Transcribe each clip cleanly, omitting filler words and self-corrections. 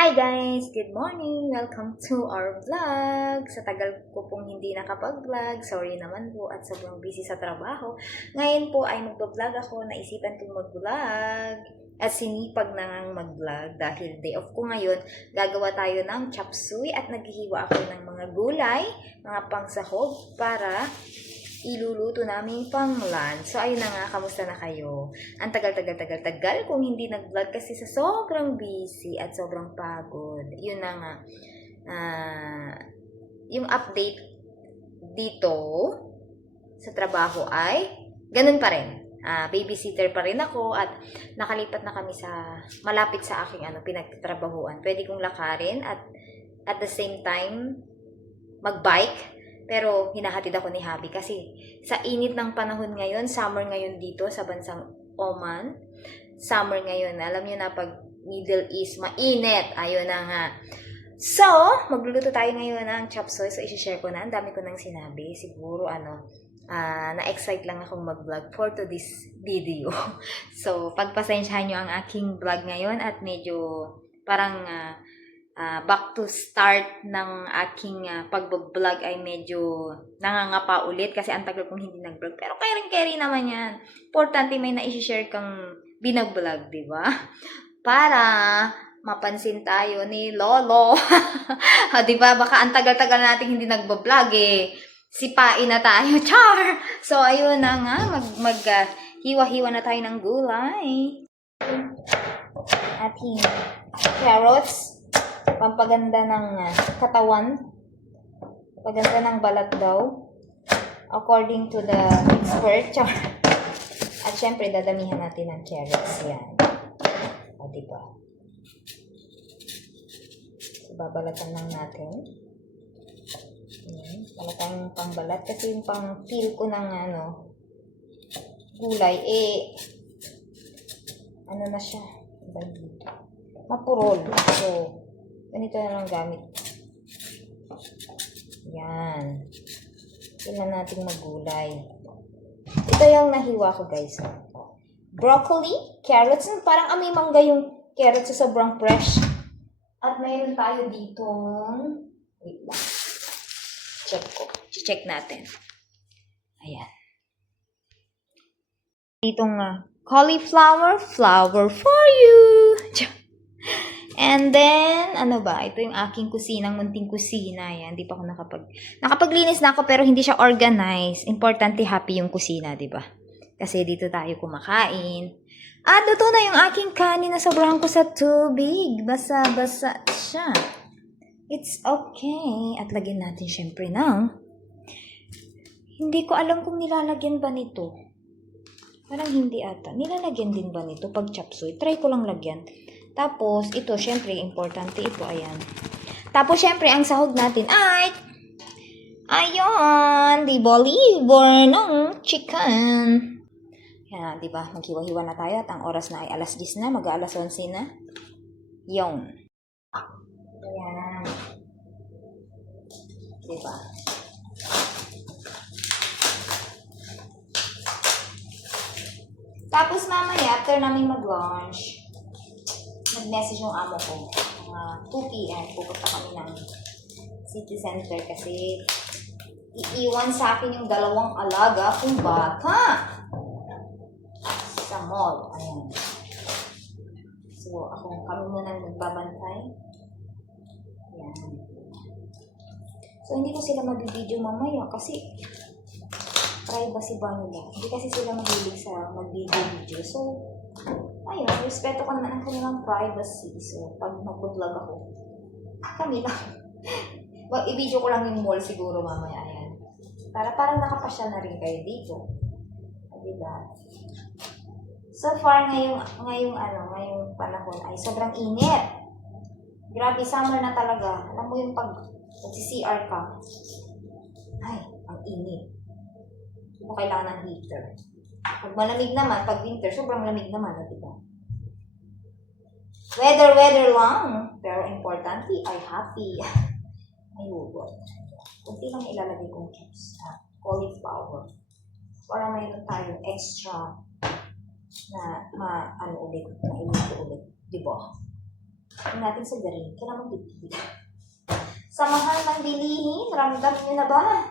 Hi guys! Good morning! Welcome to our vlog! Sa tagal ko pong hindi nakapag-vlog, sorry naman po at sobrang busy sa trabaho. Ngayon po ay mag-vlog ako, naisipan kong mag-vlog at sinipag na ngang mag-vlog dahil day off ko ngayon. Gagawa tayo ng chop suey at naghihiwa ako ng mga gulay, mga pangsahog para iluluto namin pang lunch. So, ayun na nga, kamusta na kayo? Ang tagal kung hindi nag-vlog kasi sa sobrang busy at sobrang pagod. Yun na nga. Yung update dito sa trabaho ay ganun pa rin. Babysitter pa rin ako at nakalipat na kami sa malapit sa aking pinagtatrabahuan. Pwede kong lakarin at the same time mag-bike. Pero hinahatid ako ni Habi kasi sa init ng panahon ngayon, summer ngayon dito sa bansang Oman. Summer ngayon, alam niyo na pag Middle East, mainit. Ayun na nga. So, magluluto tayo ngayon ng chop suey. So, isi-share ko na. Ang dami ko nang sinabi. Siguro, na-excite lang akong mag-vlog for to this video. So, pagpasensyahan nyo ang aking vlog ngayon at medyo parang back to start ng aking pag-vlog ay medyo nangangapa ulit kasi ang tagal kong hindi nag-vlog. Pero caring naman yan. Importante may na-share kang binag-vlog, di ba? Para mapansin tayo ni Lolo. Di ba? Baka ang tagal-tagal natin hindi nag-vlog eh. Sipain na tayo. Char! So, ayun na nga. Hiwa-hiwa na tayo ng gulay. Ating carrots. Pampaganda ng katawan. Paganda ng balat daw. According to the expert. At syempre, dadamihan natin ng carrots. Yan. O, diba? So, babalatan lang natin. Yan. Wala tayong pangbalat. Kasi yung pang-peel ko ng gulay, ano na siya? Mapurol. So, ganito na lang gamit. Yan. Kailan natin maggulay. Ito yung nahiwa ko, guys. Broccoli, carrots. Parang amoy mangga yung carrots sa sobrang fresh. At mayroon tayo dito. Wait lang. Check ko. Check natin. Ayan. Ditong cauliflower, flour for you. And then, ito yung aking kusinang munting kusina. Yan, hindi pa ako nakapaglinis na ako pero hindi siya organized. Importante happy yung kusina, di ba? Kasi dito tayo kumakain. At luto na yung aking kanin na sobrahan ko sa tubig. Basa-basa siya. It's okay. At lagyan natin syempre ng hindi ko alam kung nilalagyan ba nito. Parang hindi ata. Nilalagyan din ba nito pag chop suey? Try ko lang lagyan. Tapos, ito, syempre, importante ito, ayan. Tapos, syempre, ang sahog natin ay, ayun, di ba, liver ng chicken. Yan, di ba, maghiwa-hiwa na tayo at ang oras na ay alas 10 na, mag-aalas 11 na. Yun. Ayan. Di ba? Tapos, mamaya, after namin mag-lunch, nag-message yung amo ko. 2 p.m. pupunta kami ng city center kasi iiwan sa akin yung 2 alaga kong bata sa mall. Ayan. So, kami muna nagbabantay. Ayan. So, hindi ko sila mag-video mamaya kasi privacy ba nila? Hindi kasi sila mahilig sa mag-video. So, ayun, respeto ko naman ang kanilang privacy. So, pag mag-vlog ako, kami lang. Well, i-video ko lang yung mall siguro mamaya. Ayan. Parang nakapasya na rin kayo dito. Diba? So far, ngayong panahon ay sobrang init. Grabe, summer na talaga. Alam mo yung pag-CR ka. Ay, ang init. Hindi mo kailangan ng heater. Pag malamig naman, pag winter, sobrang lamig naman, diba? Weather lang. Pero importante ay happy. Ay, hugot. Kunti lang ilalagay kong chips. Cauliflower. Para mayroon tayong extra na ulit. Diba? Huwag natin sagarin. Kailangan magpipili. Sa mahal ng bilihin, ramdam nyo na ba?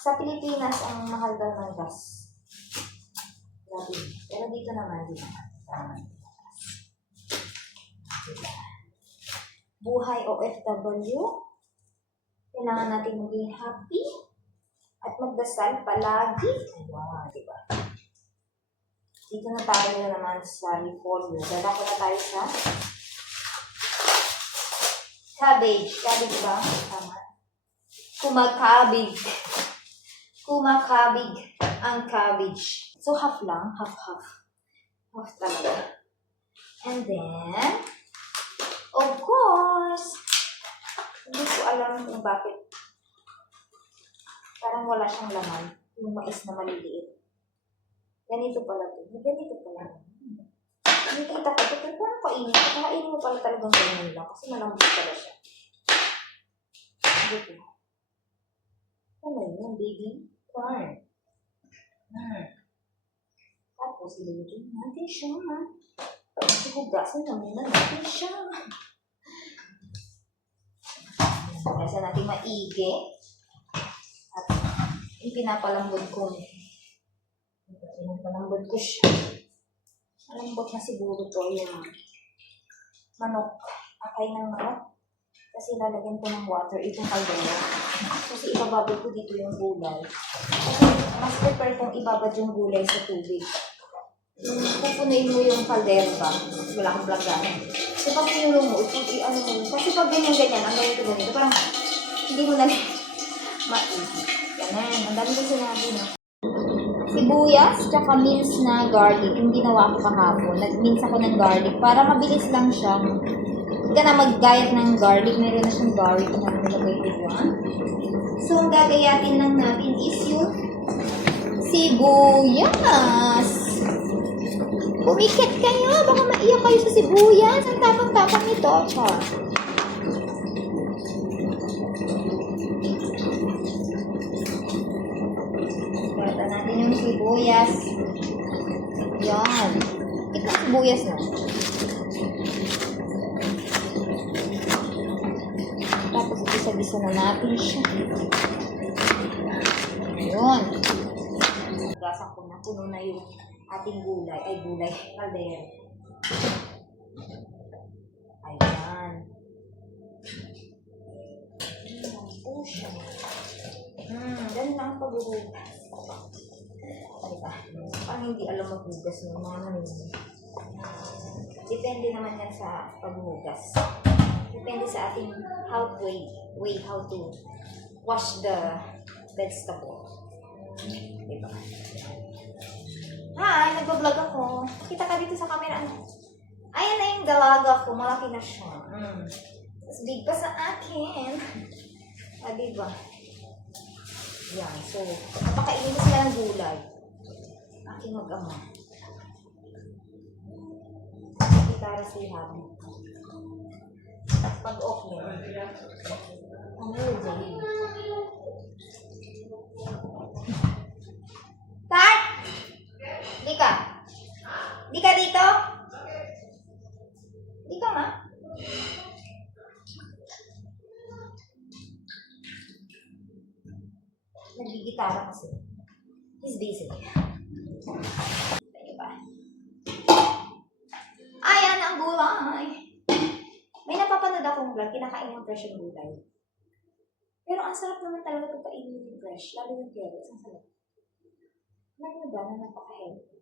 Sa Pilipinas, ang mahal daw ng gas. Grabe. Pero dito naman, di naman. Diba? Buhay OFW. Kailangan natin maging happy at magdasal palagi. Wow, diba? Dito na tayo naman sa repolyo. Dala ko na tayo sa cabbage. Cabbage ba? Tama. Kumakabig. Kumakabig ang cabbage. So, half lang. Half. Half talaga. And then, of course, hindi ko alam kung bakit parang wala siyang laman. Yung mais na maliliit. Ganito pala ito. Ganito pala. Nakikita ko ito. Pero parang kainin. Kakainin mo pala talagang ganyan lang. Kasi malambot pala siya. Dito. Ano yun, baby? Corn. Tapos, ilagay natin siya. Hugasan na muna natin siya. Hugasan natin maigi. At yung pinapalambot ko. Pinapalambot ko siya. Malambot na siguro to yung manok. Akay ng manok. Kasi lalagyan ko ng water. Itong kaldera. Kasi ibababad ko dito yung gulay. Kasi mas prefer kong ibabad yung gulay sa tubig. Pupunuin mo yung kaldera ba? Wala kang plagahan. So pag pinulo mo, ano mo. Kasi pag ganyan, ang ganito, parang hindi mo na maigi. Ganun. Ang dami ko sinabi na. Sibuyas, tsaka mince na garlic. Yung ginawa ko kahapon. Nag-mince ako ng garlic. Para mabilis lang siya. Huwag ka na mag-gayat ng garlic. Meron na siyang garlic na nilagay dito. So, ang gagayatin lang natin is yung sibuyas. Pumikit kayo. Baka maiyak kayo sa sibuyas. Ang tapang-tapang nito. Char. Kata natin yung sibuyas. Yan. Ito sibuyas na. Tapos isa-bisa na natin siya. Ayun. Gasan ko na. Puno na yung ating gulay. Ay, gulay. Kaldera. Ayan. Oh, siya. Ganun lang ang paghuhugas. Diba? Parang hindi alam maghugas ng mga namin. Depende naman yan sa paghuhugas. Depende sa ating how to wash the vegetable. Diba? Hi! Nag-vlog ako. Kita ka dito sa camera. Ayan na yung dalaga ko. Malaki na siya. Mas big pa sa akin. Ah, diba? Yan. So, napakainin ko sila ng gulay. Aking mag-ama. Kitara siya. Pag-off mo. Ano yun? Kat! Di ka? Di ka dito? Di ka ma? Nagigitara kasi. He's busy. Diba? Ayan ang gulay. May napapanood akong vlog, kinakain ng fresh yung gulay. Pero ang sarap naman talaga ito kainin yung fresh. Lalo yung carrots. Ang sarap. Lalo ba na napaka-healthy?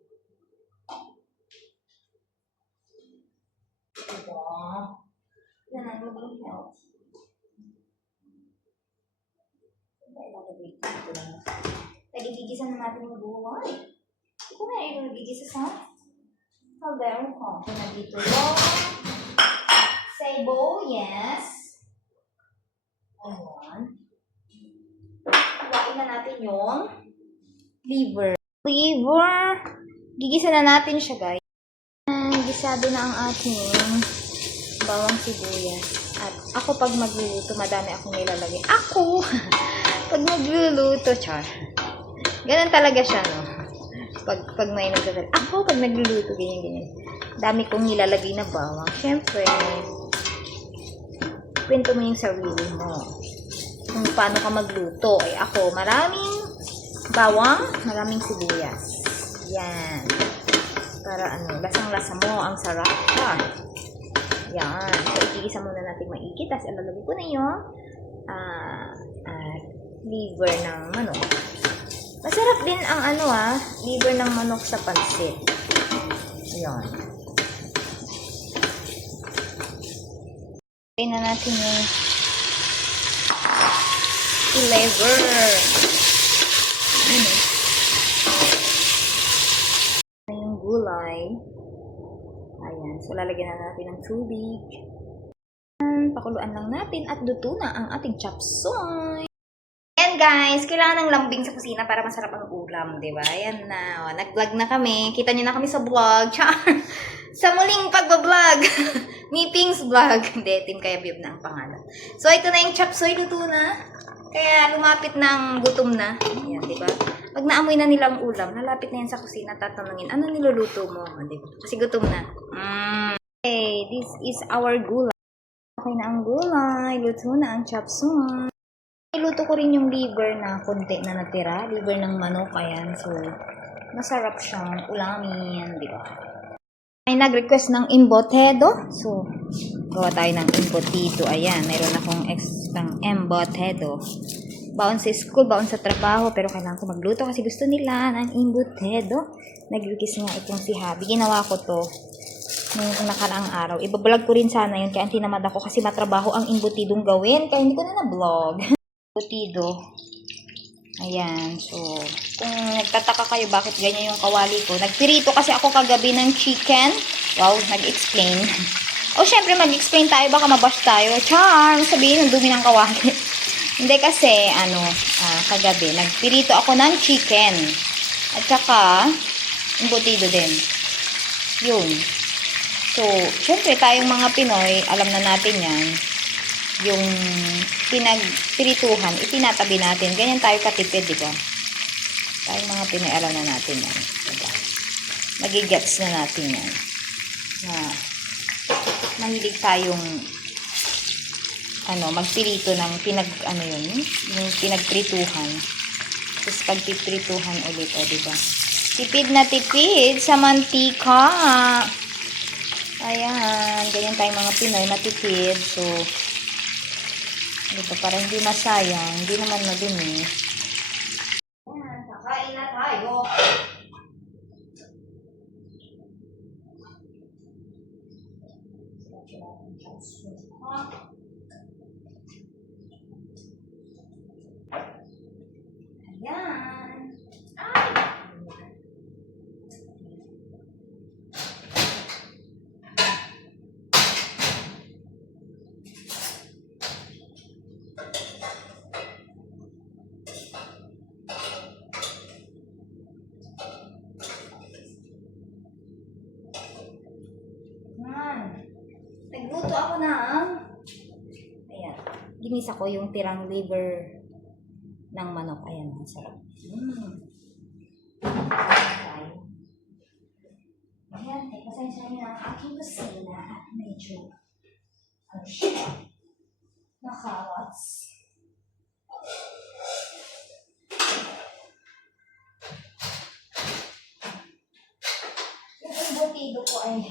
Diba? Yan ang maging health. Pwede gigisan na natin yung gulay. Hindi ko na yung gigisa sa kaldero ko. Kaya dito yung sibuyas. Ayan. Kuhain na natin yung liver. Gigisa na natin siya, guys. Gisado na ang ating bawang sibuyas. At ako pag magluluto, madami akong nilalagay. Ako! Pag magluluto, char. Ganun talaga siya, no? Pag may nagsasabi. Ako, pag nagluluto, ganyan. Dami kong nilalagay na bawang. Siyempre, kwento mo yung sarili mo. Kung paano ka magluto. Ay ako, maraming bawang, maraming sibuyas. Yan. Para lasang-lasa mo. Ang sarap ka. Yan. So, igigisa muna natin maigi. Tapos, ilalagay ko na yung liver ng manok. Masarap din ang liver ng manok sa pansit. Yan. Tingnan na natin yung liver. Yung gulay. Ayan. So, lalagyan na natin ng tubig. Pakuluan lang natin at luto na ang ating chop suey. Ayan guys, kailangan ng lambing sa kusina para masarap ang ulam, di ba? Ayan na, nag-vlog na kami. Kita niyo na kami sa vlog. Char! Sa muling pagbablog. Ni Ping's Vlog. Hindi, Team Kaya Bib na ang pangalan. So, ito na yung chop suey, luto na. Kaya lumapit ng gutom na. Ayan, di ba? Pag naamoy na nila ang ulam, lalapit na yan sa kusina, tatanungin, ano niluluto mo? Di ba? Kasi gutom na. Okay, this is our gulay. Okay na ang gulay. Luto na ang chop suey. Iluto ko rin yung liver na konti na natira. Liver ng manok. Ayan. So, masarap siyang ulamin. Di ba? Ay nag-request ng embotedo. So, gawa tayo ng embutido. Ayan. Mayroon akong extra embotedo. Baon sa school, baon sa trabaho. Pero kailangan ko magluto kasi gusto nila ng embotedo. Nag-request nga itong si Habi. Ginawa ko to nung nakaraang araw. Ibablog ko rin sana yun. Kaya tinamad ako kasi matrabaho ang embutidong gawin. Kaya hindi ko na na-vlog. Embutido. Ayan. So, kung nagtataka kayo bakit ganyan yung kawali ko. Nagpirito kasi ako kagabi ng chicken. Wow, nag-explain. O, syempre mag-explain tayo. Baka mabash tayo. Charm! Sabihin, ang dumi ng kawali. Hindi kasi, kagabi, nagpirito ako ng chicken. At saka, embutido din. Yun. So, syempre, tayong mga Pinoy, alam na natin yan. Yung pinagpirituhan, itinatabi natin. Ganyan tayo katipid, di ba? Tayong mga Pinoy, alam na natin yan. Diba? Magigets na natin yan. Na mahilig tayong magpirito ng yung pinagprituhan. Tapos pagpiprituhan ulit, diba? Tipid na tipid sa mantika. Ayan, ganyan tayong mga Pinoy, matipid. So, diba, para hindi masayang, hindi naman madumi. Ayan, kakain na tayo. Ayan. Ay! Nagluto ako ayan, ginisa ko yung tirang liver ng manok. Ayan, ang sarap. Ayan, pasensya niyo ang aking kusina at medyo nakawats. Yung embutido ko ay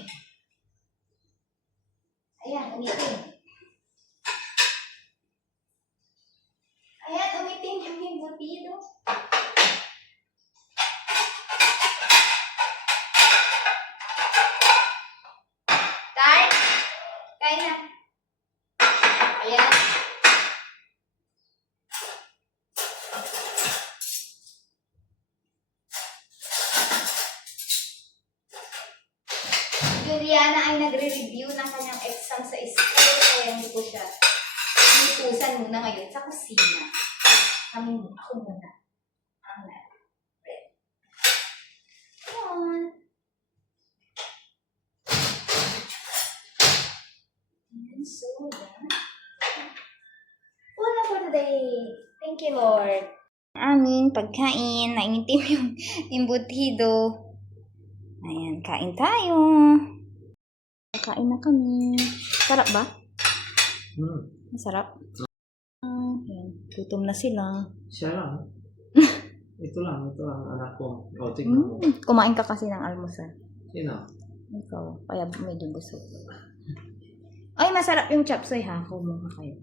ayan, umitin. Ayan, umitin yung embutido. Kain? Kain na. Ayan. Juliana ay nagre-review ng kanyang exam sa school. Kaya hindi ko siya inutusan muna ngayon sa kusina. Ako muna. Ang bread. Ayan. And so, yan. Wala for today. Thank you, Lord. Aming pagkain. Nainitim yung embutido. Ayan, kain tayo. Kain na kami. Sarap ba? Masarap. Yan. Gutom na sila. Siya lang. Ito lang, anak ko. O, tignan mo. Kumain ka kasi ng almusal. Sino? Ikaw. Kaya medyo busog. Ay, masarap yung chop suey ha. Kumuha kayo.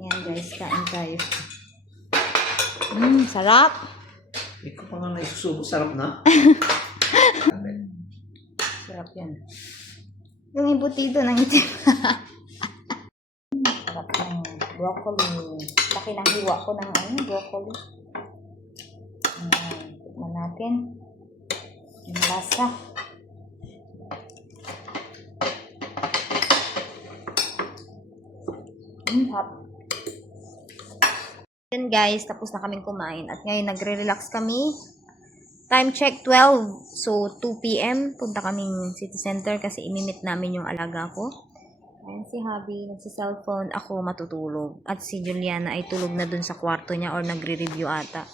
Ayan guys, kain tayo. Sarap. Ikaw pa nga naisusubo. Sarap na. Sarap yan. Yung embutido ng itim. Sarap ng broccoli. Laki ng hiwa ko ng broccoli. Tignan natin. Yung lasa. Hap. Yan guys, tapos na kaming kumain. At ngayon nagre-relax kami. Time check 12. So 2 p.m. punta kaming city center kasi imimit namin yung alaga ko. Ayan si Habi, nagsi-cellphone. Ako matutulog. At si Juliana ay tulog na dun sa kwarto niya or nagre-review ata.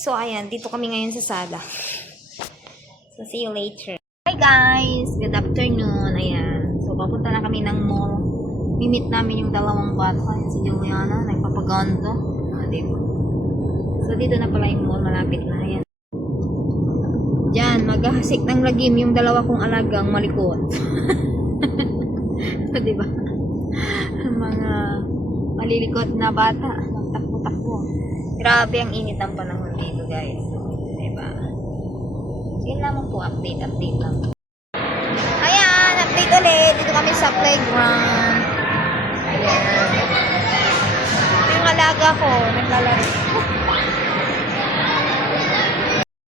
So ayan, dito kami ngayon sa sala. So see you later. Hi guys! Good afternoon. Ayan. So papunta na kami ng mall. Mimit namin yung dalawang bata. Ayan si Juliana, nagpapaganda. Diba? So dito na pala yung mall, malapit na. Ayan. Diyan, maghahasik ng lagim yung dalawa kong alagang malikot. So, diba? Mga malilikot na bata. Magtakbo-takbo. Grabe ang init ng panahon dito, guys. Diba? So, yun lamang po. Update lang. Ayan, update ulit. Dito kami sa playground. Ayan. Yung alaga ko, naglalaro.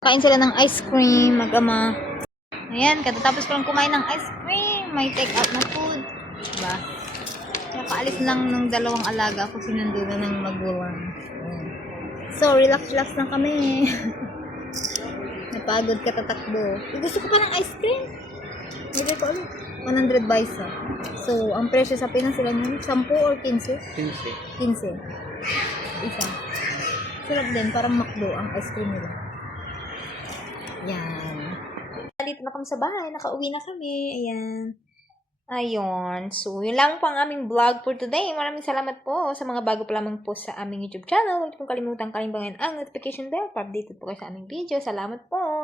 Kain sila ng ice cream, mag-ama. Ayan, katatapos ko lang kumain ng ice cream. May take-out na food. Diba? Kaya paalis lang ng dalawang alaga ko, sinundo na ng magulang. So, relax lang kami. Napagod ka tatakbo. Gusto ko pa ng ice cream. Hindi ko alam. 100 baisa. So, ang presyo sa Pinas sila nyo, 10 or 15? 15. Isa. Sarap din, parang McDo ang ice cream nila. Yan. Dito na kami sa bahay. Nakauwi na kami. Ayan. Ayun. So, yun lang po ang aming vlog for today. Maraming salamat po sa mga bago pa lamang po sa aming YouTube channel. Huwag pong kalimutan kalimbangan ang notification bell para updated po kayo sa aming video. Salamat po.